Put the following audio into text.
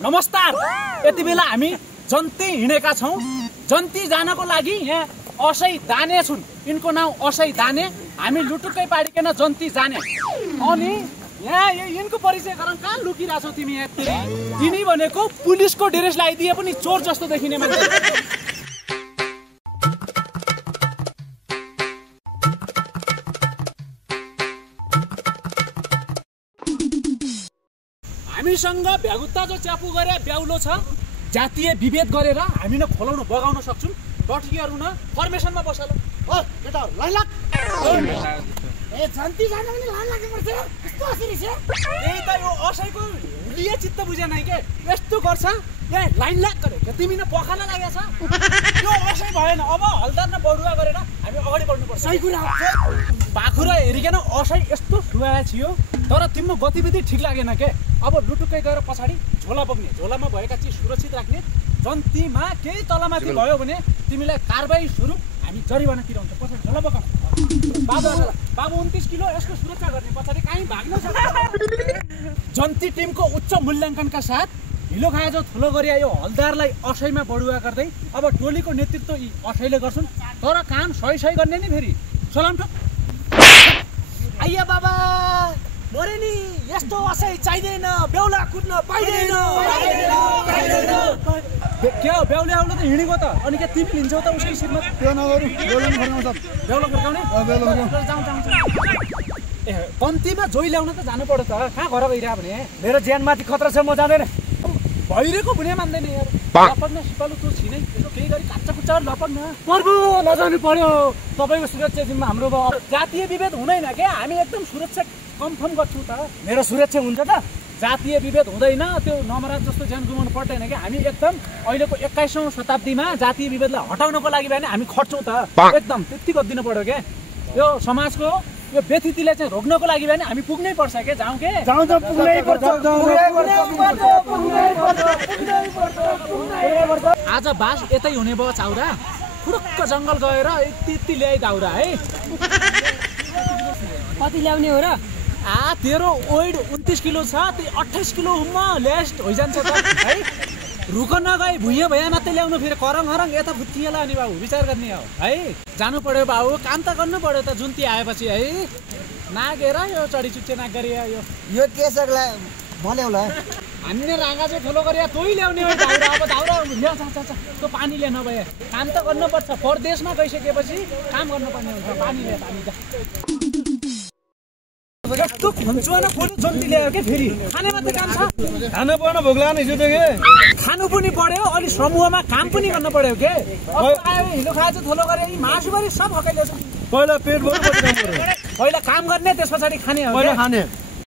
नमस्कार। यति बेला हामी जन्ती हिँडेका छौं। जन्ती जानको लागि यहाँ असै दाने छुन्। यिनको नाम असै दाने। हामी लुटुक्कै पाडिकन जन्ती जाने। अनि यहाँ यिनको परिचय गरौँ। कहाँ लुकिरहेछौ तिमी यहाँ? तिनी भनेको पुलिसको ड्रेस लगाइदिए पनि चोर जस्तो देखिने मान्छे। हामीसँग भ्यागुत्ता जो च्यापु गरे ब्याउलो छ। जातीय विभेद गरेर हामी न खोलाउन बगाउन सक्छौं। डटिहरू न फर्मेसनमा बसालो। ओ केटा लाइन लाग। ए जन्ती जान पनि लाइन लाग्नु पर्छ। कस्तो असरी छ? त्यही त यो असैको लिए चित्त बुझेन के? यस्तो गर्छ। ए लाइन लाग गरे तिमी न पखाला लागेछ। यो असै भएन। अब हलदार न बढुवा गरेर हामी अगाडि बढ्नु पर्छ। सही कुरा हो। पाखुरा हेरिकन असै यस्तो सुहाए छियो। तर तिम्रो गतिविधि ठीक लागेन के? अब लुटुक्कै गएर पछाडी झोला बोक्ने, झोलामा भएका चिज सुरक्षित राख्ने। जन्तीमा केही तलमाथि भयो भने तिमीलाई कारबाही स्वरूप हामी जरिवाना तिराउँछ। पछाडी झोला बोक। बाबु 29 किलो यसको सुरक्षा गर्ने। पछाडी कहीँ भाग्न सक्छ। जन्ती टिमको उच्च मूल्याङ्कनका साथ हिलो खाए जो ठुलो गरिया यो हलदारलाई असैमा बढुवा गर्दै अब टोलीको नेतृत्व यी असैले गर्छन्। तर काम सही गर्ने नि फेरि। सलाम ठोक। आइया बाबा मरे नि। यस्तो असै चाहिँदैन। बेहुला कुद्न पाइँदैन। के हो बेहुला आउन त हिँडेको त? अनि के तिमी लिन्छौ त उसकै सिटमा? त्यो नगरौँ। बेहुला फर्काउँछ। बेहुला फर्काउने? ए कम्तीमा जोइ ल्याउन त जानु पर्यो त। कहाँ घर गइरह भने? मेरो ज्यानमाथि खतरा छ, म जाँदैन। भइरहेको भने मान्दैन यार। लपक्न सिपालु तँ छिनै यसो केही गरी काच्चा कुच्चाहरू लपक्न। पर्बु नजानु पर्यो। तपाईँको सुरक्षा जिम्मा हाम्रो भयो। जातीय विभेद हुँदैन के? हामी एकदम सुरक्षा कन्फर्म गर्छौँ त। मेरो सुरक्षा हुन्छ त? जातीय विभेद हुँदैन। त्यो नमराज जस्तो ज्यान गुमाउनु पर्दैन कि? हामी एकदम अहिलेको 21औं शताब्दीमा जातीय विभेदलाई हटाउनको लागि भने हामी खट्छौँ त। एकदम त्यति गरिदिनु पर्यो के? यो समाजको यो व्यथितिलाई चाहिँ रोक्नको लागि भने हामी पुग्नै पर्छ के? जाउँ के? आज बास यतै हुने भयो चाउरा। फुरुक्क जङ्गल गएर यति ल्याइ दाउरा है। कति ल्याउने हो र? तेरो वेट 29 किलो छ। त्यो 28 किलो हुम्म लेस्ट होइजान्छ त है। रुक नगई भुइँ भए मात्रै ल्याउनु। फेरि करङ हरङ यता फुत्किएला नि बाबु। विचार गर्ने हो है। जानु पर्यो बाबु। काम त गर्नु पर्यो त। जुन्ती आएपछि है नागेर यो चढी चुच्चे नाग गरे यो केसरलाई मल्याउला। हामीले राँगा चाहिँ ठुलो गरे तोही ल्याउने हो दाउरा। अब दाउरा ल्या त्यो पानी ल्याउन भए काम त गर्नुपर्छ। परदेशमा गइसकेपछि काम गर्नुपर्ने हुन्छ। पानी ल्या पानी त यस्तो खुन्चुवा न खोली जन्ती ल्यायो के? फेरि खाने मात्रै काम छ? खानु पर्न भोक लाग्ने हिजो देखे। खानु पनि पर्यो अलि समूहमा काम पनि गर्न पर्यो के? आयो हिलो खाए चाहिँ ठुलो गरे मासुभरि सब हकाइले। पहिला पेट भर्नु पर्छ। पहिला काम गर्ने त्यस पछाडि खाने हो। पहिला खाने।